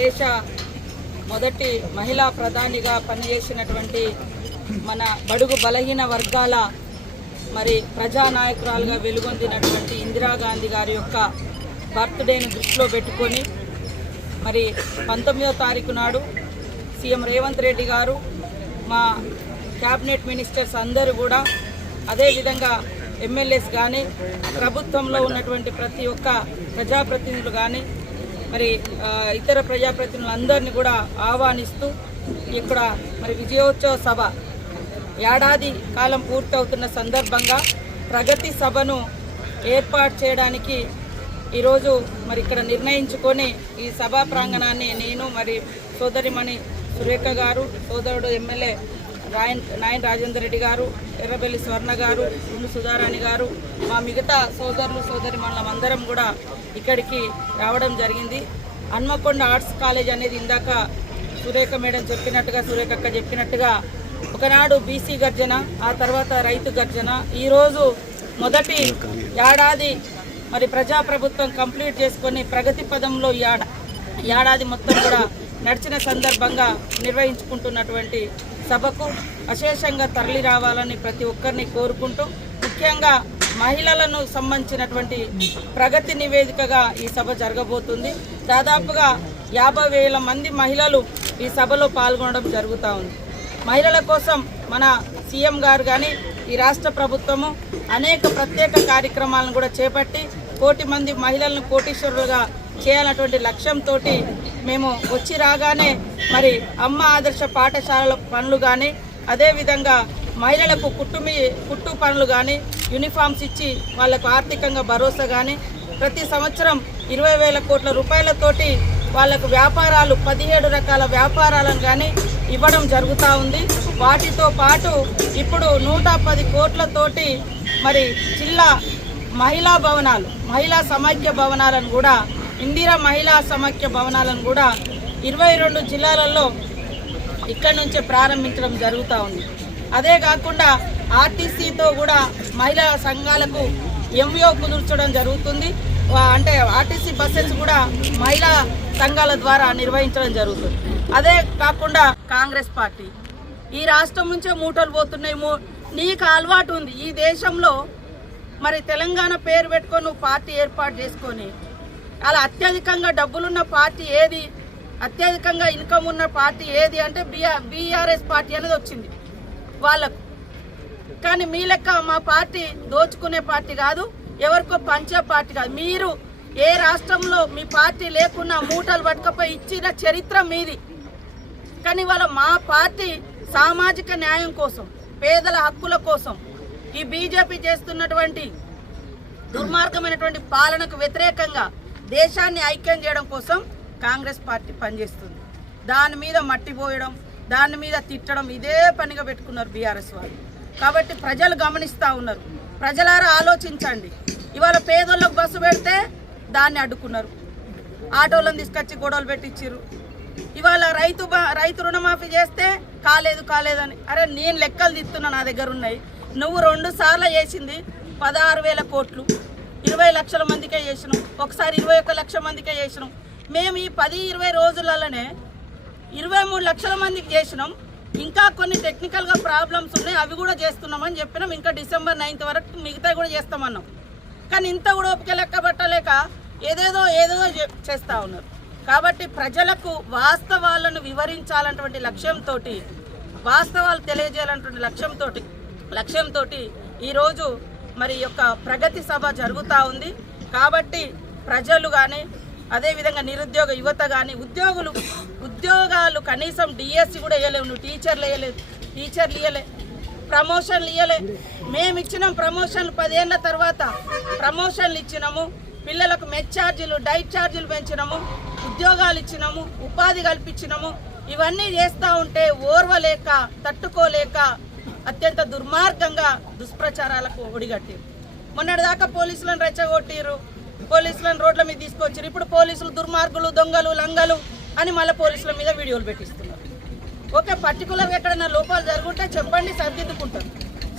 దేశ మొదటి మహిళా ప్రధానిగా పనిచేసినటువంటి మన బడుగు బలహీన వర్గాల మరి ప్రజానాయకురాలుగా వెలుగొందినటువంటి ఇందిరాగాంధీ గారి యొక్క బర్త్డేను దృష్టిలో పెట్టుకొని మరి 19వ తారీఖు నాడు సీఎం రేవంత్ రెడ్డి గారు మా క్యాబినెట్ మినిస్టర్స్ అందరూ కూడా అదేవిధంగా ఎమ్మెల్యేస్ కానీ ప్రభుత్వంలో ఉన్నటువంటి ప్రతి ఒక్క ప్రజాప్రతినిధులు కానీ మరి ఇతర ప్రజాప్రతినిధులందరినీ కూడా ఆహ్వానిస్తూ ఇక్కడ మరి విజయోత్సవ సభ ఏడాది కాలం పూర్తవుతున్న సందర్భంగా ప్రగతి సభను ఏర్పాటు చేయడానికి ఈరోజు మరి ఇక్కడ నిర్ణయించుకొని ఈ సభా ప్రాంగణాన్ని నేను మరి సోదరిమణి సురేఖ గారు, సోదరుడు ఎమ్మెల్యే నాయన రాజేందర్ రెడ్డి గారు, ఎర్రబెల్లి స్వర్ణ గారు, సున్ను సుధారాణి గారు, మా మిగతా సోదరులు సోదరిమణులం అందరం కూడా ఇక్కడికి రావడం జరిగింది. హన్మకొండ ఆర్ట్స్ కాలేజ్ అనేది ఇందాక సురేఖ మేడం చెప్పినట్టుగా, సురేఖక్క చెప్పినట్టుగా ఒకనాడు బీసీ గర్జన, ఆ తర్వాత రైతు గర్జన, ఈరోజు మొదటి ఏడాది మరి ప్రజాప్రభుత్వం కంప్లీట్ చేసుకొని ప్రగతి పదంలో ఏడాది మొత్తం కూడా నడిచిన సందర్భంగా నిర్వహించుకుంటున్నటువంటి సభకు అశేషంగా తరలి రావాలని ప్రతి ఒక్కరిని కోరుకుంటూ, ముఖ్యంగా మహిళలను సంబంధించినటువంటి ప్రగతి నివేదికగా ఈ సభ జరగబోతుంది. దాదాపుగా 50,000 మంది మహిళలు ఈ సభలో పాల్గొనడం జరుగుతూ ఉంది. మహిళల కోసం మన సీఎం గారు కానీ ఈ రాష్ట్ర ప్రభుత్వము అనేక ప్రత్యేక కార్యక్రమాలను కూడా చేపట్టి 1,000,000 మంది మహిళలను కోటీశ్వరులుగా చేయాలన్నటువంటి లక్ష్యంతో మేము వచ్చి రాగానే మరి అమ్మ ఆదర్శ పాఠశాలల పనులు కానీ, అదేవిధంగా మహిళలకు కుట్టు పనులు కానీ, యూనిఫామ్స్ ఇచ్చి వాళ్లకు ఆర్థికంగా భరోసా కానీ, ప్రతి సంవత్సరం 20,000 కోట్ల రూపాయలతోటి వాళ్లకు వ్యాపారాలు 17 రకాల వ్యాపారాలను కానీ ఇవ్వడం జరుగుతూ ఉంది. వాటితో పాటు ఇప్పుడు 110 కోట్లతోటి మరి జిల్లా మహిళా భవనాలు, మహిళా సమైక్య భవనాలను కూడా, ఇందిరా మహిళా సమైక్య భవనాలను కూడా 22 జిల్లాలలో ఇక్కడి నుంచే ప్రారంభించడం జరుగుతూ ఉంది. అదే కాకుండా ఆర్టీసీతో కూడా మహిళా సంఘాలకు ఎంఓ కుదుర్చడం జరుగుతుంది. అంటే ఆర్టీసీ బస్సెస్ కూడా మహిళా సంఘాల ద్వారా నిర్వహించడం జరుగుతుంది. అదే కాకుండా కాంగ్రెస్ పార్టీ ఈ రాష్ట్రం నుంచే మూటలు పోతున్నాయి. నీకు అలవాటు ఉంది ఈ దేశంలో మరి తెలంగాణ పేరు పెట్టుకొని నువ్వు పార్టీ ఏర్పాటు చేసుకొని, అలా అత్యధికంగా డబ్బులున్న పార్టీ ఏది, అత్యధికంగా ఇన్కమ్ ఉన్న పార్టీ ఏది అంటే బీఆర్ఎస్ పార్టీ అనేది వచ్చింది వాళ్ళకు. కానీ మీ లెక్క మా పార్టీ దోచుకునే పార్టీ కాదు, ఎవరికో పంచే పార్టీ కాదు. మీరు ఏ రాష్ట్రంలో మీ పార్టీ లేకున్నా మూటలు పట్టుకపోయి ఇచ్చిన చరిత్ర మీది. కానీ వాళ్ళ మా పార్టీ సామాజిక న్యాయం కోసం, పేదల హక్కుల కోసం, ఈ బీజేపీ చేస్తున్నటువంటి దుర్మార్గమైనటువంటి పాలనకు వ్యతిరేకంగా దేశాన్ని ఐక్యం చేయడం కోసం కాంగ్రెస్ పార్టీ పనిచేస్తుంది. దాని మీద మట్టిపోయడం, దాని మీద తిట్టడం ఇదే పనిగా పెట్టుకున్నారు బీఆర్ఎస్ వాళ్ళు. కాబట్టి ప్రజలు గమనిస్తూ ఉన్నారు. ప్రజలారా ఆలోచించండి. ఇవాళ పేదోళ్ళకు బస్సు పెడితే దాన్ని అడ్డుకున్నారు, ఆటోలను తీసుకొచ్చి గొడవలు పెట్టించారు. ఇవాళ రైతు రుణమాఫీ చేస్తే కాలేదని, అరే నేను లెక్కలు తీస్తున్నా, నా దగ్గర ఉన్నాయి. నువ్వు 2 సార్లు చేసింది 16,000 కోట్లు, 20 లక్షల మందికే చేసినాం, ఒకసారి 21 లక్షల మందికే చేసినాం. మేము ఈ 10-20 రోజులలోనే 23 లక్షల మందికి చేసినాం. ఇంకా కొన్ని టెక్నికల్గా ప్రాబ్లమ్స్ ఉన్నాయి, అవి కూడా చేస్తున్నామని చెప్పినాం. ఇంకా December 9th వరకు మిగతా కూడా చేస్తామన్నాం. కానీ ఇంత కూడా ఓపిక లెక్క పట్టలేక ఏదేదో చేస్తూ ఉన్నారు. కాబట్టి ప్రజలకు వాస్తవాలను వివరించాలన్నటువంటి లక్ష్యంతో, వాస్తవాలు తెలియజేయాలన్నటువంటి లక్ష్యంతో ఈరోజు మరి యొక్క ప్రగతి సభ జరుగుతూ ఉంది. కాబట్టి ప్రజలు కానీ, అదేవిధంగా నిరుద్యోగ యువత కానీ, ఉద్యోగాలు కనీసం డిఎస్సి కూడా ఇవ్వలేవు. నువ్వు టీచర్లు ఇవ్వలే, ప్రమోషన్లు ఇవ్వలే. మేము ఇచ్చినాం ప్రమోషన్లు, 10 ఏళ్ల తర్వాత ప్రమోషన్లు ఇచ్చినాము. పిల్లలకు మెస్ ఛార్జీలు, డైట్ ఛార్జీలు పెంచినాము, ఉద్యోగాలు ఇచ్చినాము, ఉపాధి కల్పించినాము. ఇవన్నీ చేస్తూ ఉంటే ఓర్వలేక, తట్టుకోలేక అత్యంత దుర్మార్గంగా దుష్ప్రచారాలకు ఒడిగట్టారు. మొన్నటిదాకా పోలీసులను రెచ్చగొట్టిరు, పోలీసులను రోడ్ల మీద తీసుకొచ్చారు. ఇప్పుడు పోలీసులు దుర్మార్గులు, దొంగలు, లంగలు అని మళ్ళీ పోలీసుల మీద వీడియోలు పెట్టిస్తున్నారు. ఓకే, పర్టికులర్గా ఎక్కడైనా లోపాలు జరుగుంటే చెప్పండి,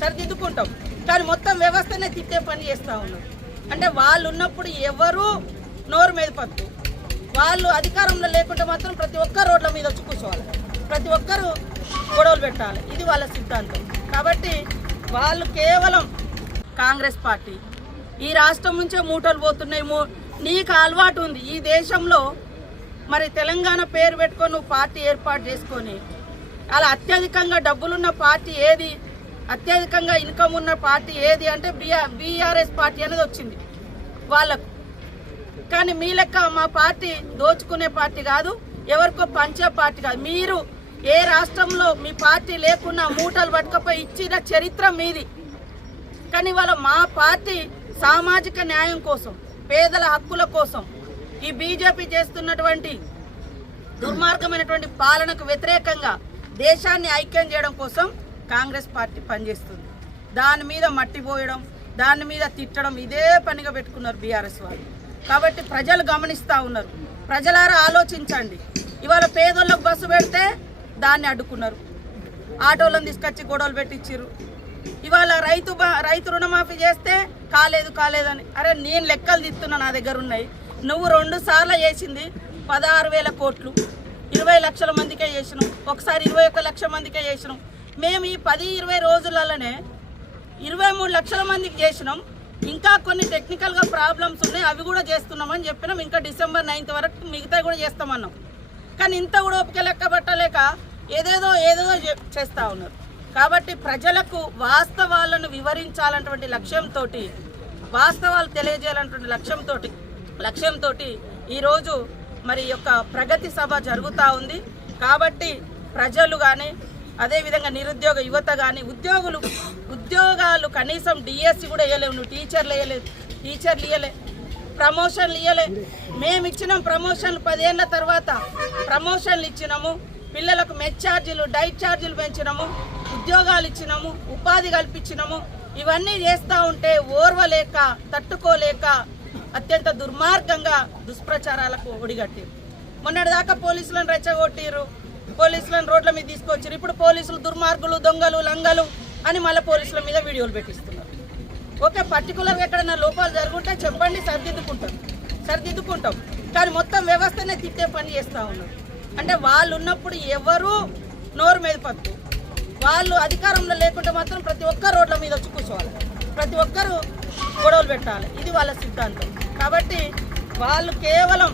సరిదిద్దుకుంటాం. కానీ మొత్తం వ్యవస్థనే తిట్టే పని చేస్తూ ఉన్నారు. అంటే వాళ్ళు ఉన్నప్పుడు ఎవరు నోరు మీద పత్తు, వాళ్ళు అధికారంలో లేకుంటే మాత్రం ప్రతి ఒక్కరు రోడ్ల మీద వచ్చి కూర్చోవాలి, ప్రతి ఒక్కరు గొడవలు పెట్టాలి. ఇది వాళ్ళ సిద్ధాంతం. కాబట్టి వాళ్ళు కేవలం కాంగ్రెస్ పార్టీ ఈ రాష్ట్రం నుంచే మూటలు పోతున్నాయి. నీకు అలవాటు ఉంది ఈ దేశంలో, మరి తెలంగాణ పేరు పెట్టుకొని నువ్వు పార్టీ ఏర్పాటు చేసుకొని అలా అత్యధికంగా డబ్బులున్న పార్టీ ఏది, అత్యధికంగా ఇన్కమ్ ఉన్న పార్టీ ఏది అంటే బీఆర్ఎస్ పార్టీ అనేది వచ్చింది వాళ్ళకు. కానీ మీ లెక్క మా పార్టీ దోచుకునే పార్టీ కాదు, ఎవరికో పంచే పార్టీ కాదు. మీరు ఏ రాష్ట్రంలో మీ పార్టీ లేకున్నా మూటలు పట్టుకపోయి ఇచ్చిన చరిత్ర మీది. కానీ వాళ్ళ మా పార్టీ సామాజిక న్యాయం కోసం, పేదల హక్కుల కోసం, ఈ బీజేపీ చేస్తున్నటువంటి దుర్మార్గమైనటువంటి పాలనకు వ్యతిరేకంగా దేశాన్ని ఐక్యం చేయడం కోసం కాంగ్రెస్ పార్టీ పనిచేస్తుంది. దాని మీద మట్టి పోయడం, దాని మీద తిట్టడం ఇదే పనిగా పెట్టుకున్నారు బీఆర్ఎస్ వాళ్ళు. కాబట్టి ప్రజలు గమనిస్తూ ఉన్నారు. ప్రజలారా ఆలోచించండి. ఇవాళ పేదోళ్ళకు బస్సు పెడితే దాన్ని అడ్డుకున్నారు, ఆటోలను తీసుకొచ్చి గొడవలు పెట్టించారు. ఇవాళ రైతు రుణమాఫీ చేస్తే కాలేదని, అరే నేను లెక్కలు తీస్తున్నా, నా దగ్గర ఉన్నాయి. నువ్వు 2 సార్లు చేసింది 16,000 కోట్లు, 20 లక్షల మందికే చేసినాం, ఒకసారి 21 లక్షల మందికే చేసినాం. మేము ఈ 10-20 రోజులలోనే 23 లక్షల మందికి చేసినాం. ఇంకా కొన్ని టెక్నికల్గా ప్రాబ్లమ్స్ ఉన్నాయి, అవి కూడా చేస్తున్నామని చెప్పినాం. ఇంకా డిసెంబర్ 9th వరకు మిగతా కూడా చేస్తామన్నాం. కానీ ఇంత కూడా ఓపిక లెక్క పట్టలేక ఏదేదో చేస్తూ ఉన్నారు. కాబట్టి ప్రజలకు వాస్తవాలను వివరించాలన్నటువంటి లక్ష్యంతో, వాస్తవాలు తెలియజేయాలన్నటువంటి లక్ష్యంతో ఈరోజు మరి యొక్క ప్రగతి సభ జరుగుతూ ఉంది. కాబట్టి ప్రజలు కానీ, అదేవిధంగా నిరుద్యోగ యువత కానీ, ఉద్యోగాలు కనీసం డిఎస్సి కూడా ఇవ్వలేవు. నువ్వు టీచర్లు ఇవ్వలే, ప్రమోషన్లు ఇవ్వలే. మేము ఇచ్చినాం ప్రమోషన్లు, 10 ఏళ్ళ తర్వాత ప్రమోషన్లు ఇచ్చినాము. పిల్లలకు మెస్ ఛార్జీలు, డైట్ ఛార్జీలు పెంచినాము, ఉద్యోగాలు ఇచ్చినాము, ఉపాధి కల్పించినాము. ఇవన్నీ చేస్తూ ఉంటే ఓర్వలేక, తట్టుకోలేక అత్యంత దుర్మార్గంగా దుష్ప్రచారాలకు ఒడిగట్టారు. మొన్నటిదాకా పోలీసులను రెచ్చగొట్టిరు, పోలీసులను రోడ్ల మీద తీసుకొచ్చారు. ఇప్పుడు పోలీసులు దుర్మార్గులు, దొంగలు, లంగలు అని మళ్ళీ పోలీసుల మీద వీడియోలు పెట్టిస్తున్నారు. ఓకే, పర్టికులర్గా ఎక్కడైనా లోపాలు జరుగుంటే చెప్పండి, సరిదిద్దుకుంటాం. కానీ మొత్తం వ్యవస్థనే తిట్టే పని చేస్తూ ఉన్నారు. అంటే వాళ్ళు ఉన్నప్పుడు ఎవరు నోరు మీద పత్తు, వాళ్ళు అధికారంలో లేకుంటే మాత్రం ప్రతి ఒక్కరు రోడ్ల మీద వచ్చి కూర్చోవాలి, ప్రతి ఒక్కరు గొడవలు పెట్టాలి. ఇది వాళ్ళ సిద్ధాంతం. కాబట్టి వాళ్ళు కేవలం